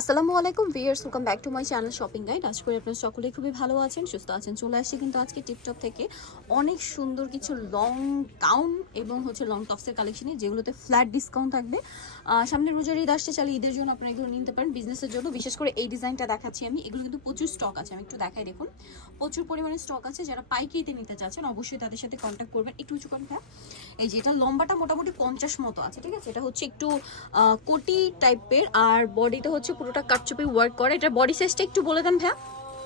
আসসালামু আলাইকুম viewers welcome back to my channel shopping guide আজ করে আপনারা সকলেই খুবই ভালো আছেন, সুস্থ আছেন। চলে আসছি কিন্তু আজকে টিপটপ থেকে অনেক সুন্দর কিছু লং গাউন এবং হচ্ছে লং টপসের কালেকশনে যেগুলোতে ফ্ল্যাট ডিসকাউন্ট থাকবে। সামনে রোজার ঈদ আসছে, চাইলে ঈদের জন্য আপনারা এগুলো নিতে পারেন বিজনেসের জন্য। বিশেষ করে এই ডিজাইনটা দেখাচ্ছি আমি। এগুলো কিন্তু প্রচুর স্টক আছে, আমি একটু দেখাই দেখুন। প্রচুর পরিমাণে স্টক আছে, যারা পাইকারিতে নিতে চাচ্ছেন, অবশ্যই তাদের সাথে কন্ট্যাক্ট করবেন। একটু উঁচু হ্যাঁ। এই যে এটা লম্বাটা মোটামুটি পঞ্চাশ মতো আছে, ঠিক আছে? এটা হচ্ছে একটু কোটি টাইপের আর বডিটা হচ্ছে পুরোটা কাটচুপি ওয়ার্ক করে। এটা বডি সাইজটা একটু বলে দেন ভাইয়া।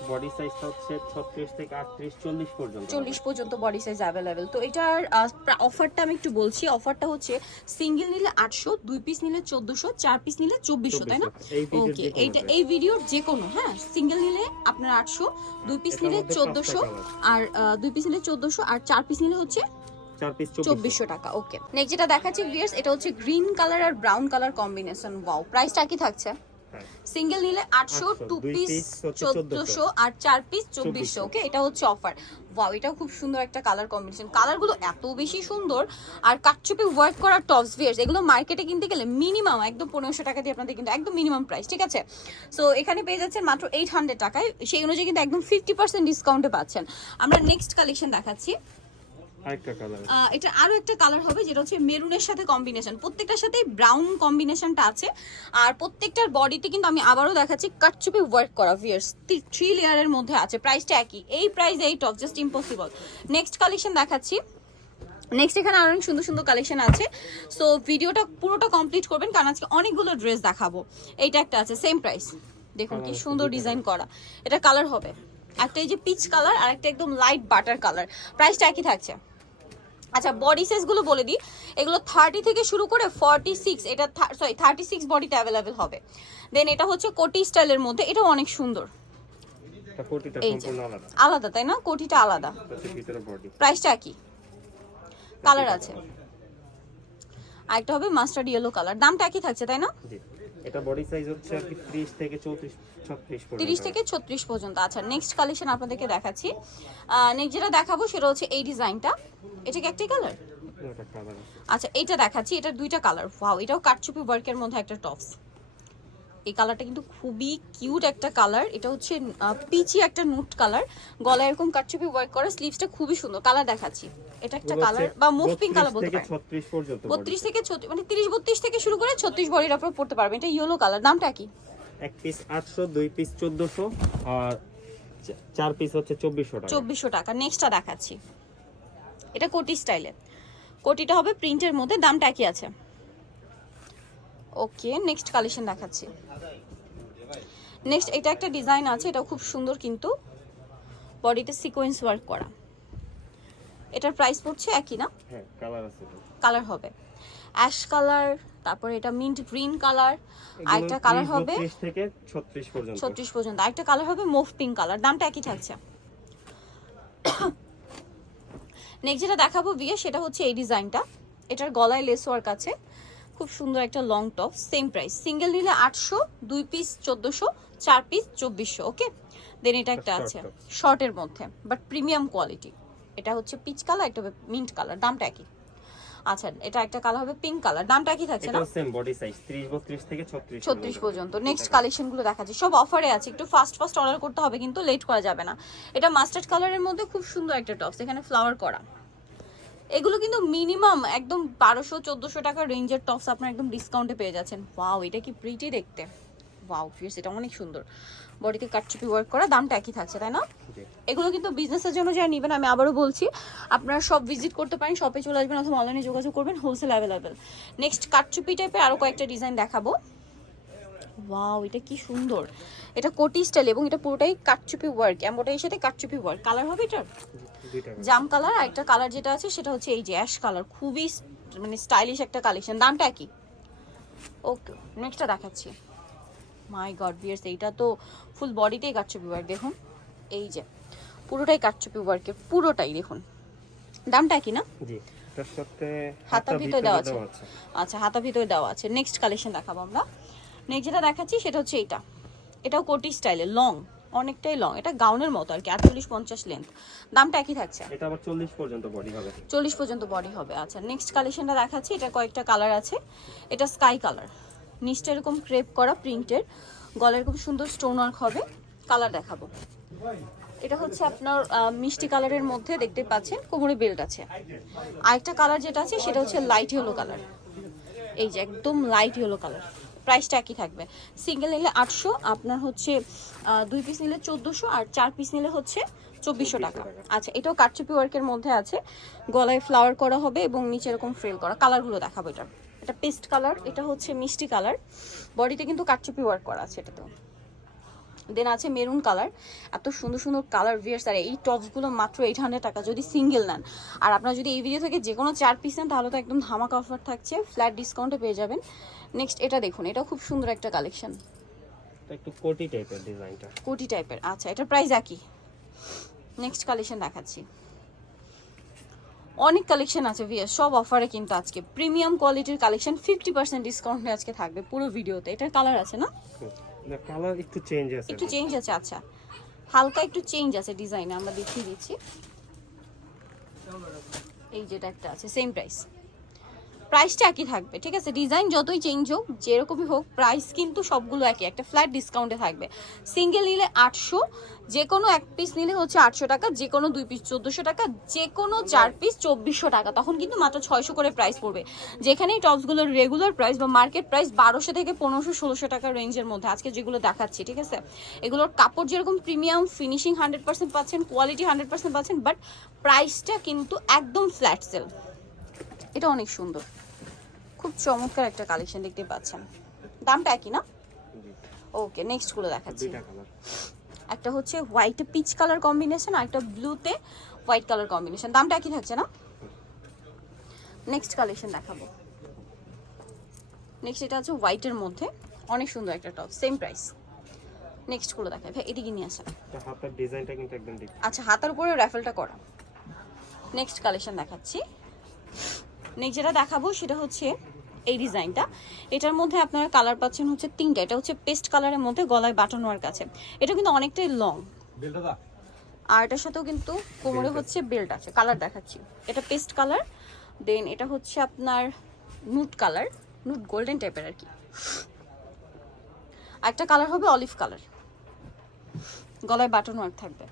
বডি সাইজটা হচ্ছে ছত্রিশ থেকে আটত্রিশ চল্লিশ পর্যন্ত চল্লিশ পর্যন্ত বডি সাইজ অ্যাভেলেবেল তো এটার অফারটা আমি একটু বলছি অফারটা হচ্ছে সিঙ্গেল নিলে আটশো দুই পিস নিলে চোদ্দশো চার পিস নিলে চব্বিশশো তাই না? 2400 ওকে এইটা এই ভিডিওর যে কোনো হ্যাঁ সিঙ্গেল নিলে আপনার আটশো দুই পিস নিলে মধ্যে চোদ্দশো পাঁচটা colour। আর দুই পিস নিলে চোদ্দশো আর চার পিস নিলে হচ্ছে চার পিস চব্বিশশো। টাকা ওকে নেক্সট যেটা দেখাচ্ছি এটা হচ্ছে গ্রিন কালার আর ব্রাউন কালার কম্বিনেশন ওয়াও প্রাইসটা কি থাকছে। সিঙ্গেল নিলে আটশো 800, টু পিস চোদ্দশো আর চার পিস চব্বিশশো 2400 ওকে এটা হচ্ছে অফার ওয়াও এটা খুব সুন্দর একটা কালার কম্বিনেশন কালারগুলো এত বেশি সুন্দর আর কাটচুপি ওয়ার্ক করা টপস ভিয়ার্স এগুলো মার্কেটে কিনতে গেলে মিনিমাম একদম পনেরোশো টাকা দিয়ে আপনাদের কিন্তু একদম মিনিমাম প্রাইস ঠিক আছে? সো এখানে পেয়ে যাচ্ছেন মাত্র এইট হান্ড্রেড টাকায়। সেই অনুযায়ী কিন্তু একদম ফিফটি পার্সেন্ট ডিসকাউন্টে পাচ্ছেন। আমরা নেক্সট কালেকশন দেখাচ্ছি। এটা আরও একটা কালার হবে যেটা হচ্ছে মেরুনের সাথে কম্বিনেশন প্রত্যেকটার সাথে ব্রাউন কম্বিনেশনটা আছে। আর প্রত্যেকটার বডিতে কিন্তু আমি আবারও দেখাচ্ছি কাটচুপি ওয়ার্ক করা ভিয়ার্স থ্রি লেয়ারের মধ্যে আছে প্রাইসটা একই। এই প্রাইস এই top just impossible next collection দেখাচ্ছি। নেক্সট এখানে আরও অনেক সুন্দর সুন্দর কালেকশন আছে। সো ভিডিওটা পুরোটা কমপ্লিট করবেন কারণ আজকে অনেকগুলো ড্রেস দেখাবো। এইটা একটা আছে সেম প্রাইস দেখুন কি সুন্দর ডিজাইন করা। এটা কালার হবে। একটা এই যে পিচ কালার আর একটা একদম লাইট বাটার কালার প্রাইসটা একই থাকছে। আচ্ছা বডি সাইজগুলো বলে দিই। এগুলো থার্টি থেকে শুরু করে ফর্টি সিক্স এটা সরি থার্টি সিক্স বডিতে অ্যাভেলেবেল হবে। দেন এটা হচ্ছে কোটি স্টাইলের মধ্যে এটাও অনেক সুন্দর। আলাদা। তাই না? কোটিটা আলাদা। এটা প্রাইসটা একই। কালার আছে। আরেকটা হবে মাস্টার্ড ইয়েলো কালার দামটা একই থাকছে তাই না? এটা বডি সাইজ হচ্ছে আর কি 30 থেকে 34 36 পর্যন্ত। তিরিশ থেকে ছত্রিশ পর্যন্ত। আচ্ছা নেক্সট কালেকশন আপনাদেরকে দেখাচ্ছি। নেক্সট যেটা দেখাবো সেটা হচ্ছে এই ডিজাইনটা এটা কি একটাই কালার এটা আচ্ছা এইটা দেখাচ্ছি। এটার দুইটা কালার ওয়াও এটাও কাটচুপি ওয়ার্কের মধ্যে একটা টপস এই কালারটা কিন্তু খুবই কিউট একটা কালার এটা হচ্ছে পিচি একটা নুট কালার গলায় এরকম কাটচুপি ওয়ার্ক করা স্লিভসটা খুবই সুন্দর। কালার দেখাচ্ছি। এটা একটা কালার বা মুভ পিঙ্ক কালার বলতে পারেন। 36 পর্যন্ত বত্রিশ থেকে ছত্রিশ মানে তিরিশ বত্রিশ থেকে শুরু করে ছত্রিশ বডির উপর পড়তে পারবেন এটা ইয়েলো কালার দামটা কি? এক পিস 800 দুই পিস 1400 আর চার পিস হচ্ছে 2400 টাকা। চব্বিশশো টাকা। নেক্সটটা দেখাচ্ছি। এটা কোটি স্টাইলে কোটিটা হবে প্রিন্টের মধ্যে। দামটা একই আছে? ওকে নেক্সট কালেকশন দেখাচ্ছি। নেক্সট এটা একটা ডিজাইন আছে। এটা খুব সুন্দর কিন্তু। বডিতে সিকোয়েন্স ওয়ার্ক করা। এটার প্রাইস পড়ছে একই না? হ্যাঁ কালার আছে কালার হবে। অ্যাশ কালার তারপরে এটা মিন্ট গ্রিন কালার এগুলো আরেকটা কালার হবে 32 থেকে 36 পর্যন্ত। ছত্রিশ পর্যন্ত। আরেকটা কালার হবে মুভ পিঙ্ক কালার দামটা একই থাকছে। নেক্সট যেটা দেখাবো বিয়ে সেটা হচ্ছে এই ডিজাইনটা। এটার গলায় লেস ওয়ার্ক আছে। খুব সুন্দর একটা long top same price single নিলে আটশো দুই পিস চোদ্দোশো চার পিস চব্বিশশো ওকে দেন এটা একটা আছে শর্টের মধ্যে বাট প্রিমিয়াম কোয়ালিটি এটা হচ্ছে পিচ কালার একটা মিন্ট কালার দামটা একই। আচ্ছা এটা একটা কালার হবে পিঙ্ক কালার দামটা একই থাকছে না? সেম বডি সাইজ 30 32 থেকে 36 ছত্রিশ পর্যন্ত। নেক্সট কালেকশনগুলো দেখাচ্ছি। সব অফারে আছে একটু ফাস্ট ফাস্ট অর্ডার করতে হবে কিন্তু লেট করা যাবে না। এটা মাস্টার্ড কালারের মধ্যে খুব সুন্দর একটা টপস এখানে ফ্লাওয়ার করা। এগুলো কিন্তু মিনিমাম একদম বারোশো চোদ্দোশো টাকা রেঞ্জের টপস আপনার একদম ডিসকাউন্টে পেয়ে যাচ্ছেন। ওয়াও এটা কি প্রিটি দেখতে। ওয়াও ফিয়ার্স এটা অনেক সুন্দর। বডিতে কাটচুপি ওয়ার্ক করা দামটা একই থাকছে তাই না? এগুলো কিন্তু বিজনেসের জন্য যারা নেবেন আমি আবারও বলছি আপনারা সব ভিজিট করতে পারেন শপে চলে আসবেন অথবা অনলাইনে যোগাযোগ করবেন হোলসেল অ্যাভেলেবেল নেক্সট কাটচুপি টাইপের আরও কয়েকটা ডিজাইন দেখাবো। ওয়াও এটা কি সুন্দর। এটা কোটি স্টাইল এবং এটা পুরোটাই কাটচুপি ওয়ার্ক এমবোটারির সাথে কাটচুপি ওয়ার্ক কালার হবে এটার? জাম কালার আর একটা কালার যেটা আছে সেটা হচ্ছে এই যে অ্যাশ কালার খুবই মানে স্টাইলিশ একটা কালেকশন দামটা কি ওকে নেক্সটটা দেখাচ্ছি। মাই গড বিয়ার্স এইটা তো ফুল বডিতেই কাটচুপি ওয়ার্ক দেখুন। এই যে পুরোটাই কাটচুপি ওয়ার্কের পুরোটাই দেখুন। দামটা কি না? জি হাতা ভিতরে দেওয়া আছে। আচ্ছা হাতা ভিতরে দেওয়া আছে। নেক্সট কালেকশন দেখাবো আমরা। নেক্সট যেটা দেখাচ্ছি সেটা হচ্ছে এইটা। এটাও কোটি স্টাইলে লং অনেকটাই লং এটা গাউনের মতো আর কি আটচল্লিশ পঞ্চাশ লেন্থ দামটা একই থাকছে? এটা আবার 40 পর্যন্ত বডি হবে। চল্লিশ পর্যন্ত বডি হবে। আচ্ছা নেক্সট কালেকশনটা দেখাচ্ছি। এটা কয়েকটা কালার আছে। এটা স্কাই কালার নিচটা এরকম ক্রেপ করা প্রিন্টের গলার খুব সুন্দর স্টোন ওয়ার্ক হবে। কালার দেখাবো। এটা হচ্ছে আপনার মিষ্টি কালারের মধ্যে দেখতে পাচ্ছেন, কোমরে বেল্ট আছে। আরেকটা কালার যেটা আছে, সেটা হচ্ছে লাইট ইয়েলো কালার এই যে একদম লাইট ইয়েলো কালার প্রাইসটা একই থাকবে। সিঙ্গেল নিলে আটশো, আপনার হচ্ছে দুই পিস নিলে চোদ্দোশো আর চার পিস নিলে হচ্ছে চব্বিশশো টাকা। আচ্ছা এটাও কাটচুপি ওয়ার্কের মধ্যে আছে। গলায় ফ্লাওয়ার করা হবে এবং নিচে এরকম ফ্রেল করা। কালারগুলো দেখাবো এটা। এটা পেস্ট কালার এটা হচ্ছে মিষ্টি কালার। বডিতে কিন্তু কাটচুপি ওয়ার্ক করা আছে এটা তো দেন আছে মেরুন কালার। এত সুন্দর সুন্দর কালার ভিয়ার্স আর এই টপসগুলো মাত্র এইট হান্ড্রেড টাকা যদি সিঙ্গেল নেন। আর আপনারা যদি এই ভিডিও থেকে যে কোনো চার পিস নেন তাহলে তো একদম ধামাকা অফার থাকছে। ফ্ল্যাট ডিসকাউন্টে পেয়ে যাবেন। নেক্সট এটা দেখুন এটা খুব সুন্দর একটা কালেকশন একটু কোটি টাইপের ডিজাইনটা কোটি টাইপের আচ্ছা এটার প্রাইস একই। নেক্সট কালেকশন দেখাচ্ছি। অনেক কালেকশন আছে ভিয়া সব অফারে কিন্তু আজকে। প্রিমিয়াম কোয়ালিটির কালেকশন ফিফটি পার্সেন্ট ডিসকাউন্টে আজকে থাকবে পুরো ভিডিওতে এটার কালার আছে না? কালার একটু চেঞ্জ আছে একটু চেঞ্জ আছে আচ্ছা। হালকা একটু চেঞ্জ আছে ডিজাইনে আমরা দেখিয়ে দিচ্ছি। এই যেটা একটা আছে সেম প্রাইস প্রাইসটা একই থাকবে, ঠিক আছে? ডিজাইন যতই চেঞ্জ হোক, যেরকমই হোক প্রাইস কিন্তু সবগুলো একই। একটা ফ্ল্যাট ডিসকাউন্টে থাকবে। সিঙ্গেল নিলে আটশো যে কোনো এক পিস নিলে হচ্ছে আটশো টাকা যে কোনো দুই পিস চোদ্দোশো টাকা যে কোনো চার পিস চব্বিশশো টাকা। তখন কিন্তু মাত্র ছয়শো করে প্রাইস পড়বে। যেখানে এই টপসগুলোর রেগুলার প্রাইস বা মার্কেট প্রাইস বারোশো থেকে পনেরোশো, ষোলোশো টাকা রেঞ্জের মধ্যে আজকে যেগুলো দেখাচ্ছি, ঠিক আছে? এগুলোর কাপড় যেরকম প্রিমিয়াম ফিনিশিং হান্ড্রেড পার্সেন্ট পাচ্ছেন কোয়ালিটি হান্ড্রেড পার্সেন্ট পাচ্ছেন বাট প্রাইসটা কিন্তু একদম ফ্ল্যাট সেল এটা অনেক সুন্দর। খুব চমৎকার একটা কালেকশন দেখতে পাচ্ছেন। দামটা একই না? ওকে নেক্সটগুলো দেখাচ্ছি। একটা হচ্ছে হোয়াইট পিচ কালার কম্বিনেশন আর একটা ব্লুতে হোয়াইট কালার কম্বিনেশন দামটা একই থাকছে না? নেক্সট কালেকশন দেখাবো। নেক্সট এটা হচ্ছে হোয়াইটের মধ্যে। অনেক সুন্দর একটা টপ সেম প্রাইস নেক্সটগুলো দেখাই। ভাই এদিকে নিয়ে আসা হাতের ডিজাইনটা কিন্তু একদম আচ্ছা হাতার উপরে র্যাফেলটা করা। নেক্সট কালেকশন দেখাচ্ছি। নেক্সট যেটা দেখাবো সেটা হচ্ছে এই ডিজাইনটা। এটার মধ্যে আপনারা কালার পাচ্ছেন হচ্ছে তিনটা। এটা হচ্ছে পেস্ট কালারের মধ্যে গলায় বাটন ওয়ার্ক আছে এটা কিন্তু অনেকটাই লং। আর এটার সাথেও কিন্তু কোমরে হচ্ছে বেল্ট আছে। কালার দেখাচ্ছি। এটা পেস্ট কালার। দেন এটা হচ্ছে আপনার নুট কালার। নুট গোল্ডেন টাইপের আর কি। একটা কালার হবে অলিভ কালার। গলায় বাটন ওয়ার্ক থাকবে।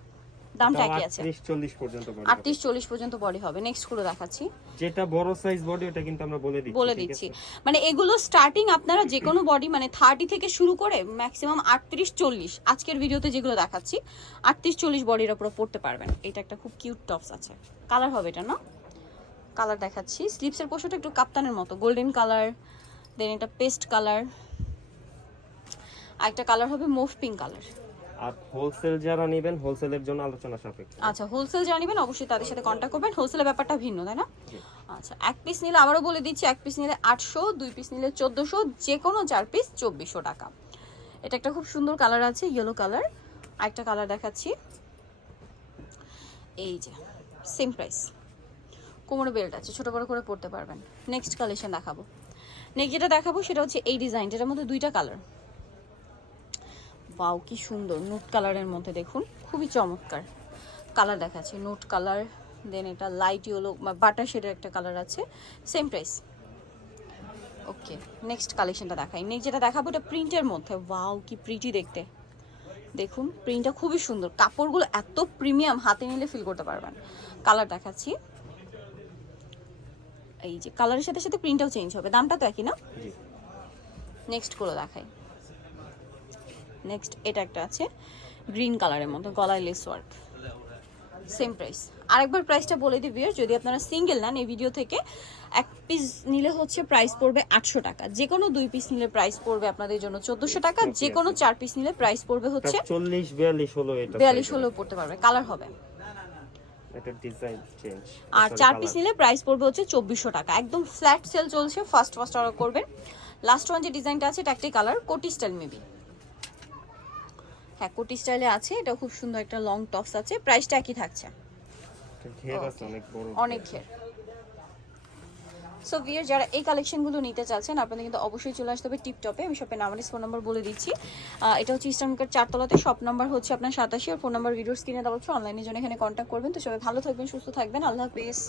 দামটা একই আছে। 38 40 পর্যন্ত হবে। আটত্রিশ চল্লিশ পর্যন্ত বডি হবে। নেক্সটগুলো দেখাচ্ছি। যেটা বড় সাইজ বডি ওটা কিন্তু আমরা বলে দিচ্ছি বলে দিচ্ছি। মানে এগুলো স্টার্টিং আপনারা যে কোনো বডি মানে থার্টি থেকে শুরু করে ম্যাক্সিমাম আটত্রিশ চল্লিশ আজকের ভিডিওতে যেগুলো দেখাচ্ছি আটত্রিশ চল্লিশ বডির উপরে পড়তে পারবেন। এটা একটা খুব কিউট টপস আছে। কালার হবে এটা না? কালার দেখাচ্ছি। স্লিপসের পোশাকটা একটু কাপ্তানের মতো গোল্ডেন কালার দেন এটা পেস্ট কালার আর একটা কালার হবে মুভ পিঙ্ক কালার আর হোলসেল যারা নেবেন হোলসেলের জন্য আলোচনা সাপেক্ষে। আচ্ছা হোলসেল জানিবেন অবশ্যই তাদের সাথে কন্ট্যাক্ট করবেন। হোলসেলের ব্যাপারটা ভিন্ন তাই না? আচ্ছা এক পিস নিলে আবারও বলে দিচ্ছি এক পিস নিলে আটশো দুই পিস নিলে চোদ্দোশো যে কোনো চার পিস চব্বিশশো টাকা। এটা একটা খুব সুন্দর কালার আছে ইয়েলো কালার আরেকটা কালার দেখাচ্ছি। এই যে সেম প্রাইস কোমরে বেল্ট আছে ছোট বড় করে পড়তে পারবেন। নেক্সট কালেকশন দেখাবো। নেক্সট যেটা দেখাবো সেটা হচ্ছে এই ডিজাইন যেটার মধ্যে দুইটা কালার বাও কি সুন্দর। নোট কালারের মধ্যে দেখুন খুবই চমৎকার কালার দেখাচ্ছে। নোট কালার দেন এটা লাইট ইয়েলো বাটার শেডের একটা কালার আছে সেম প্রাইস ওকে নেক্সট কালেকশনটা দেখাই। নেক্সট যেটা দেখাবো এটা প্রিন্টের মধ্যে। ওয়াও কি প্রিটি দেখতে। দেখুন প্রিন্টটা খুবই সুন্দর। কাপড়গুলো এত প্রিমিয়াম হাতে নিলে ফিল করতে পারবেন। কালার দেখাচ্ছি। এই যে কালারের সাথে সাথে প্রিন্টটাও চেঞ্জ হবে। দামটা তো একই না? গুলো দেখাই। নেক্সট এটা একটা আছে গ্রিন কালারের মধ্যে গলায় লেস ওয়ার্ক সেম প্রাইস আরেকবার প্রাইসটা বলে দিবি যদি আপনারা সিঙ্গেল নেন এই ভিডিও থেকে এক পিস নিলে হচ্ছে প্রাইস পড়বে আটশো টাকা। যে কোনো দুই পিস নিলে প্রাইস পড়বে আপনাদের জন্য চোদ্দোশো টাকা যে কোনো চার পিস নিলে প্রাইস পড়বে হচ্ছে 40 42 হলো বিয়াল্লিশ হলেও পড়তে পারবে কালার হবে। আর চার পিস নিলে প্রাইস পড়বে হচ্ছে চব্বিশশো টাকা। একদম ফ্ল্যাট সেল চলছে ফার্স্ট ফার্স্ট অর্ডার করবেন। লাস্ট ওয়ান যে ডিজাইনটা আছে এটা একটাই কালার কোটি স্টাইল মেবি হ্যাঁ কোটি স্টাইলে আছে এটা খুব সুন্দর একটা লং টপস আছে প্রাইসটা একই থাকছে। অনেক ঘের। সো ভিয়ার যারা এই কালেকশনগুলো নিতে চাচ্ছেন আপনাদের কিন্তু অবশ্যই চলে আসতে হবে টিপটপে আমি শপের নাম ফোন নাম্বার বলে দিচ্ছি। এটা হচ্ছে ইস্টার্নকার চারতলাতে। শপ নাম্বার হচ্ছে আপনার সাতাশি আর ফোন নাম্বার ভিডিওর স্ক্রিনে দেওয়া হচ্ছে অনলাইনের জন্য এখানে কন্ট্যাক্ট করবেন। তো সবাই ভালো থাকবেন সুস্থ থাকবেন। আল্লাহ হাফিজ।